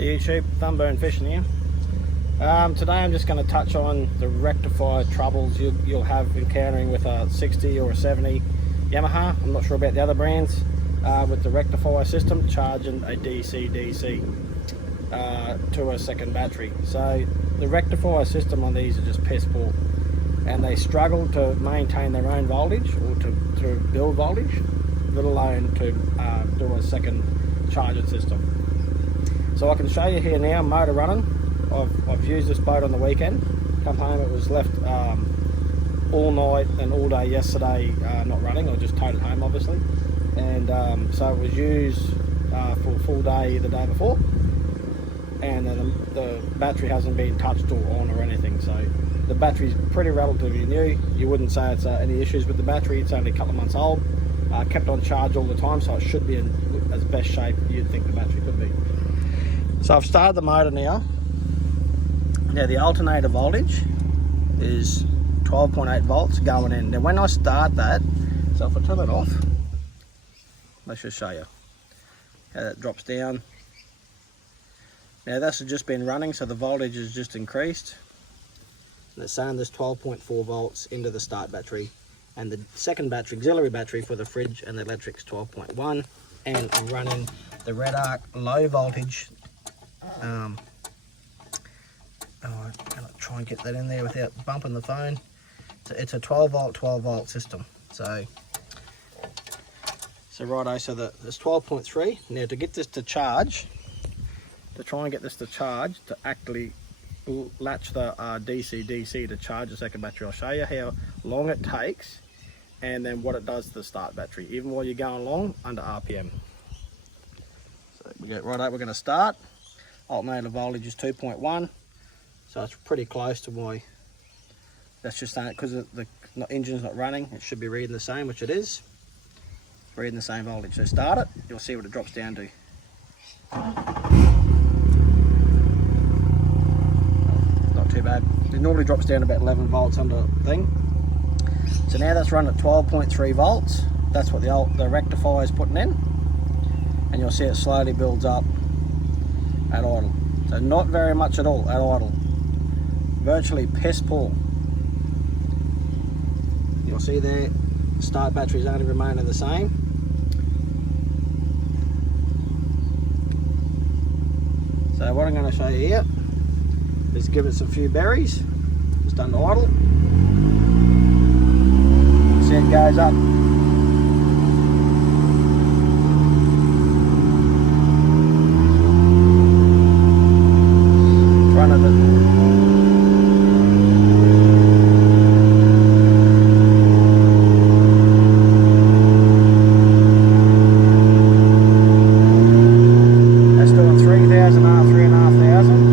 Hey YouTube, Thumbburn Fishing here. Today I'm just going to touch on the rectifier troubles you'll have encountering with a 60 or a 70 Yamaha. I'm not sure about the other brands with the rectifier system charging a dcdc to a second battery. So the rectifier system on these are just piss poor, and they struggle to maintain their own voltage or to build voltage, let alone to do a second charging system. So I can show you here now, motor running. I've used this boat on the weekend. Come home, it was left all night and all day yesterday not running. I just towed it home obviously, and so it was used for a full day the day before, and then the battery hasn't been touched or on or anything. So the battery's pretty relatively new. You wouldn't say it's any issues with the battery. It's only a couple of months old. Kept on charge all the time, so it should be in as best shape you'd think the battery could be. So I've started the motor now. Now the alternator voltage is 12.8 volts going in. Now when I start that, so if I turn it off, let's just show you how that drops down. Now this has just been running, so the voltage has just increased. And it's saying there's 12.4 volts into the start battery, and the second battery, auxiliary battery for the fridge and the electric's 12.1, and I'm running the Red Arc low voltage. I'm gonna try and get that in there without bumping the phone. So it's a 12 volt system. So righto, so there's 12.3. Now to get this to charge, to try and get this to charge, to actually latch the dcdc to charge the second battery, I'll show you how long it takes and then what it does to the start battery, even while you're going along under RPM. So we get righto, we're going to start. Alternator voltage is 2.1, so it's pretty close to my, that's just saying because the engine's not running, it should be reading the same, which it is. It's reading the same voltage. So start it, you'll see what it drops down to. Not too bad. It normally drops down about 11 volts under thing. So now that's run at 12.3 volts. That's what the rectifier is putting in, and you'll see it slowly builds up at idle. So not very much at all at idle. Virtually piss poor. You'll see there, start batteries only remaining the same. So what I'm going to show you here is give it some few berries, just under idle. See it goes up. Front of it. That's doing 3,000 R, 3,500.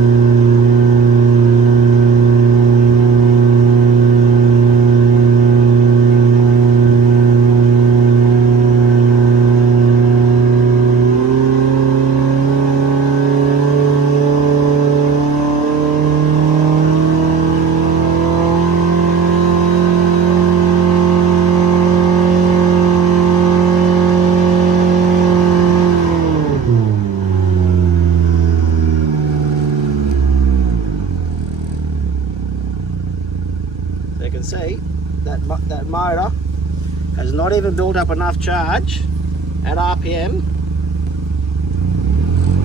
You can see that motor has not even built up enough charge at RPM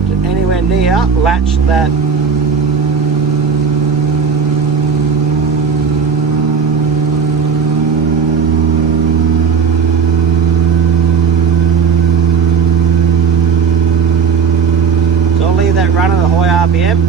to anywhere near latch that so I'll leave that running at high RPM.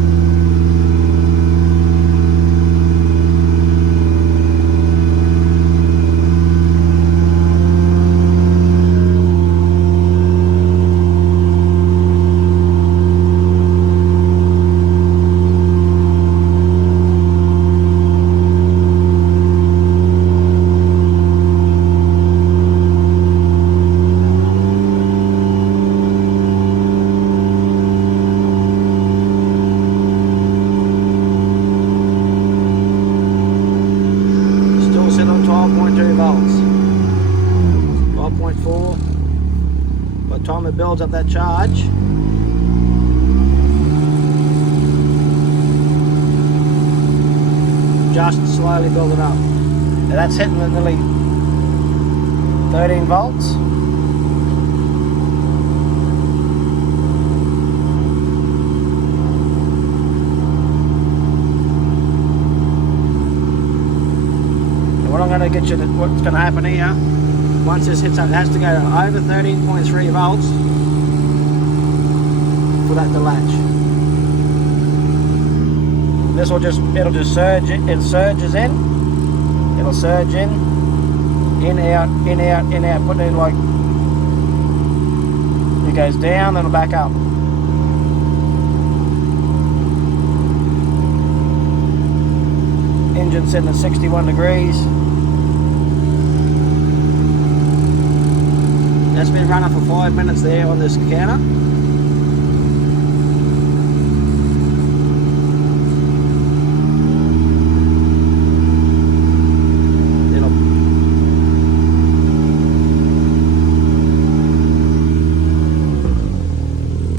By the time it builds up that charge, just slowly building up. Now that's hitting at nearly 13 volts. And what I'm going to get you to, what's going to happen here, once this hits up, it has to go to over 13.3 volts for that to latch. This will just, it'll just surge, it surges in, it'll surge in, out, in, out, in, out, put it in like, it goes down, then it'll back up. Engine sitting at 61 degrees. That's been running for 5 minutes there on this counter.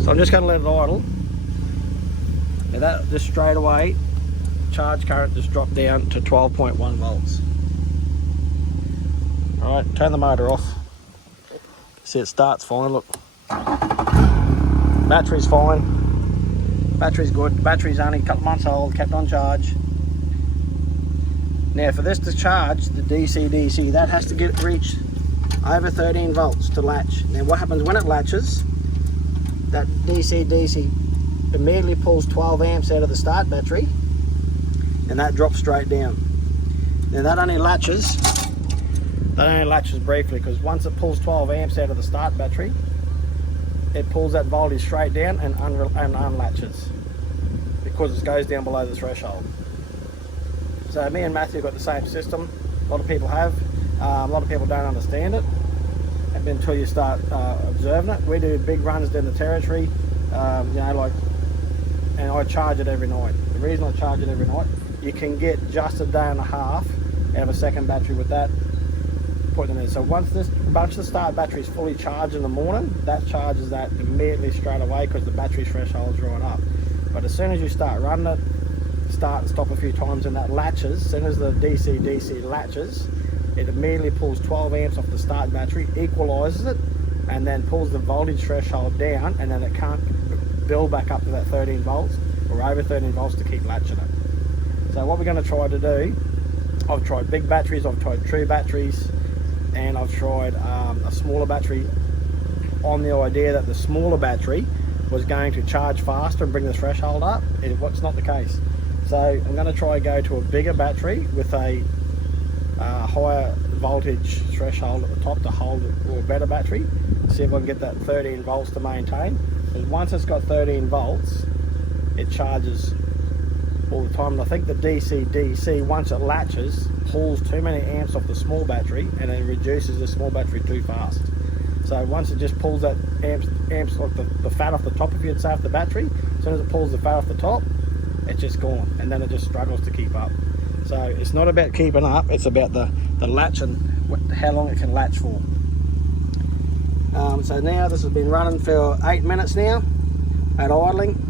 So I'm just going to let it idle. Now that just straight away, charge current just dropped down to 12.1 volts. Alright, turn the motor off. See, it starts fine, look. Battery's fine. Battery's good. Battery's only a couple months old, kept on charge. Now for this to charge, the dcdc, that has to reach over 13 volts to latch. Now what happens when it latches, that dcdc immediately pulls 12 amps out of the start battery, and that drops straight down. Now that only latches briefly, because once it pulls 12 amps out of the start battery, it pulls that voltage straight down and unlatches, because it goes down below the threshold. So me and Matthew got the same system. A lot of people have. A lot of people don't understand it until you start observing it. We do big runs down the territory, you know, like, and I charge it every night. The reason I charge it every night, you can get just a day and a half out of a second battery with that. Putting it in. So once the start battery is fully charged in the morning, that charges that immediately straight away, because the battery threshold's right up. But as soon as you start running it, start and stop a few times, and that latches, as soon as the dcdc latches, it immediately pulls 12 amps off the start battery, equalizes it, and then pulls the voltage threshold down, and then it can't build back up to that 13 volts or over 13 volts to keep latching it. So what we're going to try to do, I've tried big batteries, I've tried true batteries, and I've tried a smaller battery, on the idea that the smaller battery was going to charge faster and bring the threshold up. It's not the case. So I'm going to try go to a bigger battery with a higher voltage threshold at the top to hold it, or a better battery, see if I can get that 13 volts to maintain. Because once it's got 13 volts, it charges all the time. And I think the dcdc, once it latches, pulls too many amps off the small battery, and it reduces the small battery too fast. So once it just pulls that amps like the fat off the top, if you'd say, off the battery, as soon as it pulls the fat off the top, it's just gone, and then it just struggles to keep up. So it's not about keeping up, it's about the latch and how long it can latch for. So now this has been running for 8 minutes now at idling.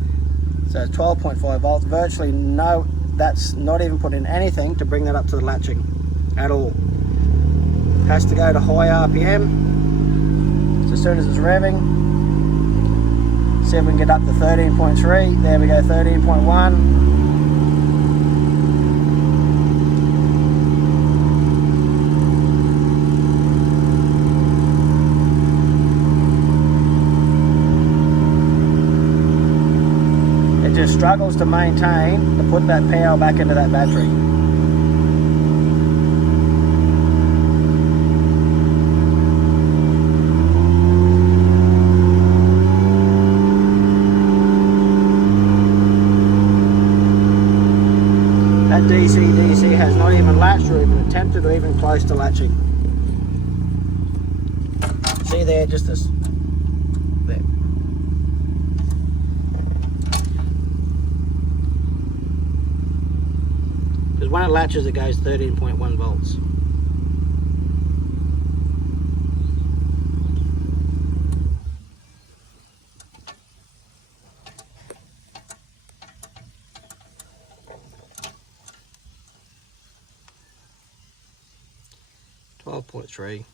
So it's 12.5 volts, virtually no, that's not even put in anything to bring that up to the latching at all. Has to go to high RPM. So as soon as it's revving, see if we can get up to 13.3. There we go, 13.1. Just struggles to maintain, to put that power back into that battery. That dcdc has not even latched or even attempted or even close to latching. See there, just this. There. Because when it latches, it goes 13.1 volts. 12.3.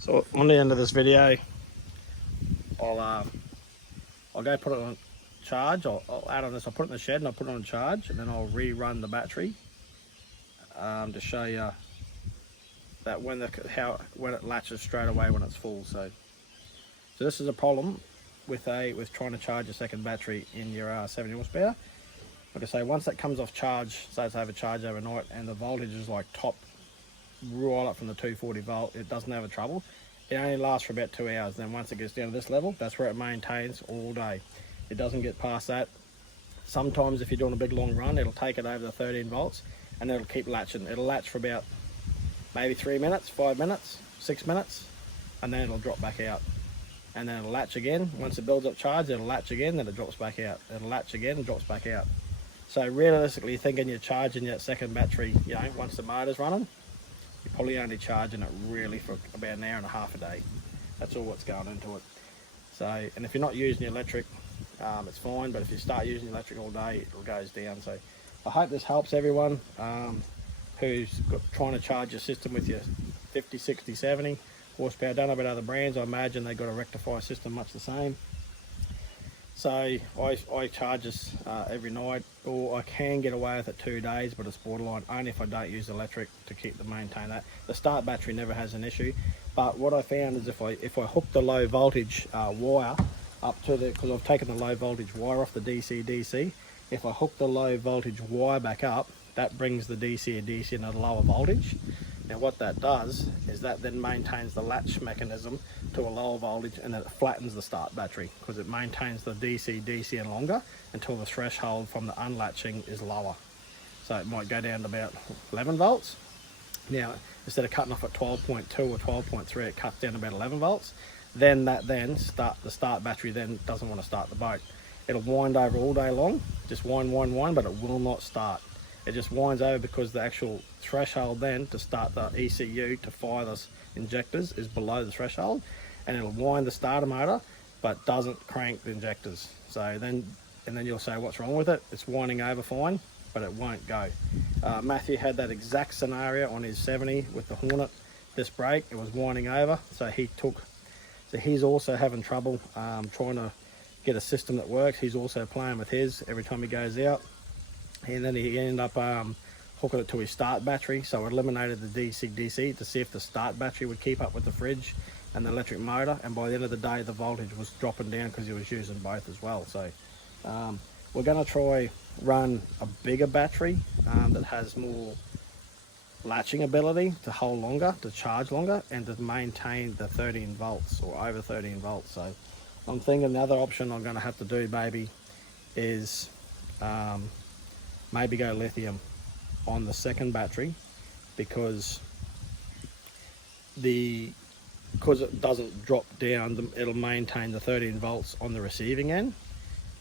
So on the end of this video, I'll go put it on charge. I'll add on this. I'll put it in the shed and I'll put it on charge, and then I'll rerun the battery to show you that when it latches straight away when it's full. So this is a problem with trying to charge a second battery in your 70 horsepower. Like I say, once that comes off charge, say it's overcharged overnight, and the voltage is like top right up from the 240 volt, it doesn't have a trouble. It only lasts for about 2 hours. Then once it gets down to this level, that's where it maintains all day. It doesn't get past that. Sometimes if you're doing a big long run, it'll take it over the 13 volts and it'll keep latching. It'll latch for about maybe 3 minutes, 5 minutes, 6 minutes, and then it'll drop back out. And then it'll latch again. Once it builds up charge, it'll latch again, then it drops back out. It'll latch again and drops back out. So realistically, thinking you're charging your second battery, you know, once the motor's running, you're probably only charging it really for about an hour and a half a day. That's all what's going into it. So, and if you're not using your electric, it's fine, but if you start using electric all day, it goes down. So I hope this helps everyone who's trying to charge your system with your 50, 60, 70 horsepower. I don't know about other brands. I imagine they got a rectifier system much the same. So I charge this every night, or I can get away with it 2 days, but it's borderline only if I don't use electric to maintain that. The start battery never has an issue, but what I found is if I hook the low voltage wire up to because I've taken the low voltage wire off the dcdc, if I hook the low voltage wire back up, that brings the dcdc in at a lower voltage. Now what that does is that then maintains the latch mechanism to a lower voltage, and then it flattens the start battery because it maintains the DC in longer until the threshold from the unlatching is lower. So it might go down to about 11 volts. Now instead of cutting off at 12.2 or 12.3, it cuts down to about 11 volts. Then the start battery then doesn't want to start the boat. It'll wind over all day long, just wind, but it will not start. It just winds over because the actual threshold then to start the ECU to fire the injectors is below the threshold, and it'll wind the starter motor but doesn't crank the injectors. So then you'll say, what's wrong with it? It's winding over fine, but it won't go. Matthew had that exact scenario on his 70 with the Hornet disc brake. It was winding over, so he's also having trouble trying to get a system that works. He's also playing with his every time he goes out. And then he ended up hooking it to his start battery, so it eliminated the dcdc to see if the start battery would keep up with the fridge and the electric motor, and by the end of the day the voltage was dropping down because he was using both as well. So we're going to try run a bigger battery that has more latching ability to hold longer, to charge longer, and to maintain the 13 volts or over 13 volts. So I'm thinking another option I'm going to have to do maybe is maybe go lithium on the second battery, because it doesn't drop down, it'll maintain the 13 volts on the receiving end,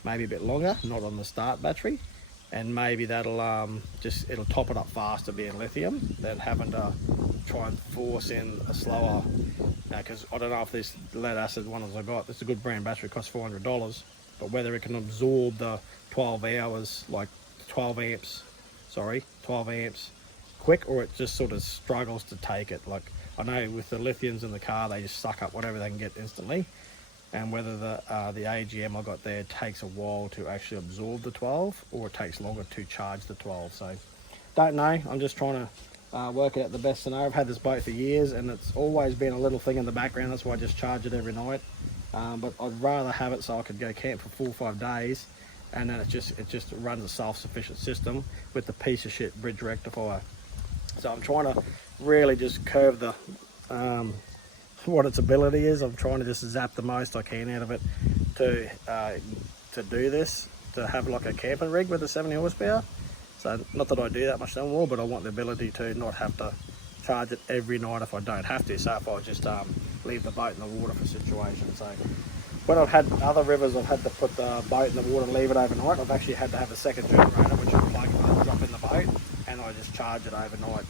maybe a bit longer, not on the start battery, and maybe that'll it'll top it up faster being lithium than having to try and force in a slower, because I don't know if this lead acid one as I got, it's a good brand battery, it costs $400, but whether it can absorb the 12 hours, like 12 amps quick, or it just sort of struggles to take it. Like I know with the lithiums in the car, they just suck up whatever they can get instantly, and whether the AGM I got there takes a while to actually absorb the 12, or it takes longer to charge the 12. So don't know, I'm just trying to work out the best scenario. I've had this boat for years and it's always been a little thing in the background, that's why I just charge it every night. But I'd rather have it so I could go camp for 4 or 5 days, and then it just runs a self-sufficient system with the piece of shit bridge rectifier. So I'm trying to really just curve the what its ability is. I'm trying to just zap the most I can out of it to do this, to have like a camping rig with a 70 horsepower. So not that I do that much anymore, but I want the ability to not have to charge it every night if I don't have to. So if I just leave the boat in the water for situations. So when I've had other rivers, I've had to put the boat in the water and leave it overnight. I've actually had to have a second generator, which I plug and drop in the boat, and I just charge it overnight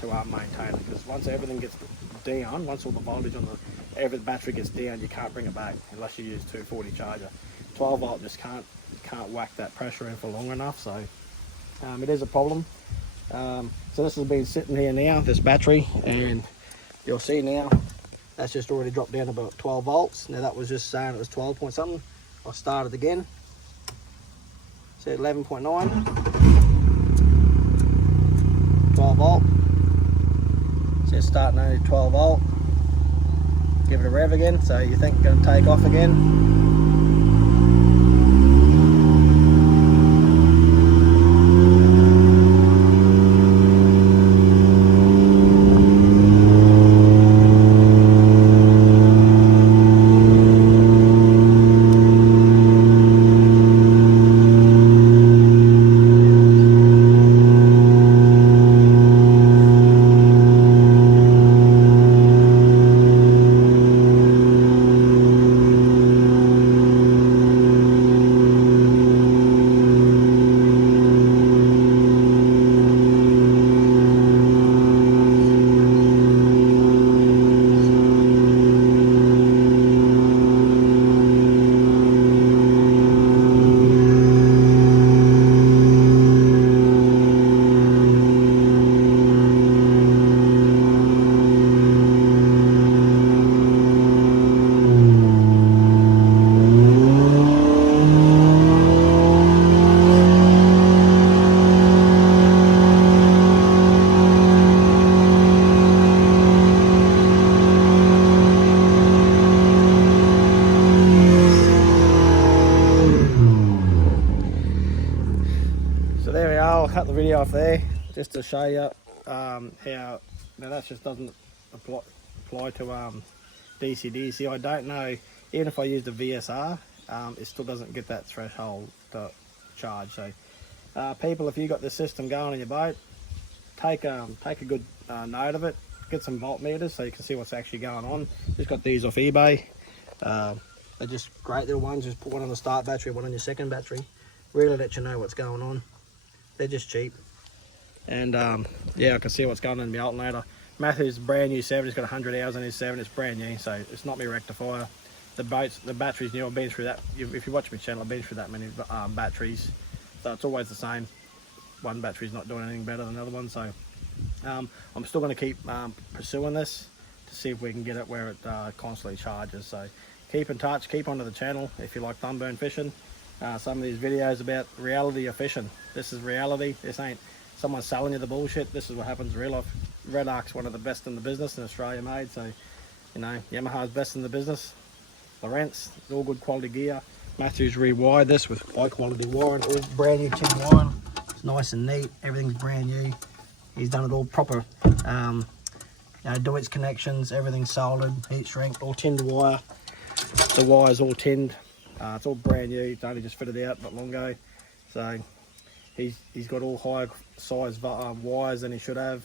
to maintain it, because once everything gets down, once all the voltage on every battery gets down, you can't bring it back unless you use 240 charger. 12 volt just can't whack that pressure in for long enough, so it is a problem. So this has been sitting here now, this battery, and you'll see now that's just already dropped down to about 12 volts. Now that was just saying it was 12 point something. I'll start it again. See 11.9, 12 volt. So it's starting only 12 volt. Give it a rev again, so you think it's going to take off again. There we are. I'll cut the video off there just to show you how, now that just doesn't apply to dcdc. I don't know, even if I use the VSR, it still doesn't get that threshold to charge. So people, if you got this system going in your boat, take a good note of it, get some voltmeters so you can see what's actually going on. Just got these off eBay. They're just great little ones. Just put one on the start battery, one on your second battery, really let you know what's going on. They're just cheap. And yeah, I can see what's going on in the alternator. Matthew's brand new 7, he's got 100 hours on his 7, it's brand new, so it's not my rectifier. The battery's new. I've been through that. If you watch my channel, I've been through that many batteries, so it's always the same. One battery's not doing anything better than the other one, so I'm still going to keep pursuing this to see if we can get it where it constantly charges. So keep in touch, keep onto the channel if you like thumb-burn fishing. Some of these videos about reality of fishing. This is reality. This ain't someone selling you the bullshit. This is what happens in real life. Red Ark's one of the best in the business, in Australia made, so you know, Yamaha's best in the business. Lawrence, all good quality gear. Matthew's rewired this with high quality wiring, all brand new tin wiring. It's nice and neat, everything's brand new. He's done it all proper. Deutsch connections, everything's soldered, heat shrink, all tinned wire. The wire's all tinned. It's all brand new. It's only just fitted out not long ago. So he's got all high size wires than he should have.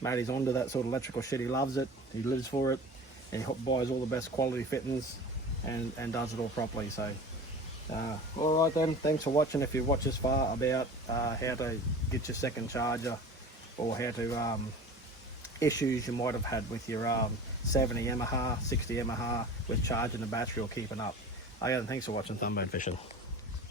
Mate, he's onto that sort of electrical shit. He loves it. He lives for it. And he buys all the best quality fittings and does it all properly. So all right then, thanks for watching. If you've watched this far about how to get your second charger, or how to issues you might have had with your 70 Yamaha, 60 Yamaha with charging the battery or keeping up. Again, thanks for watching Thumbbone Fishing.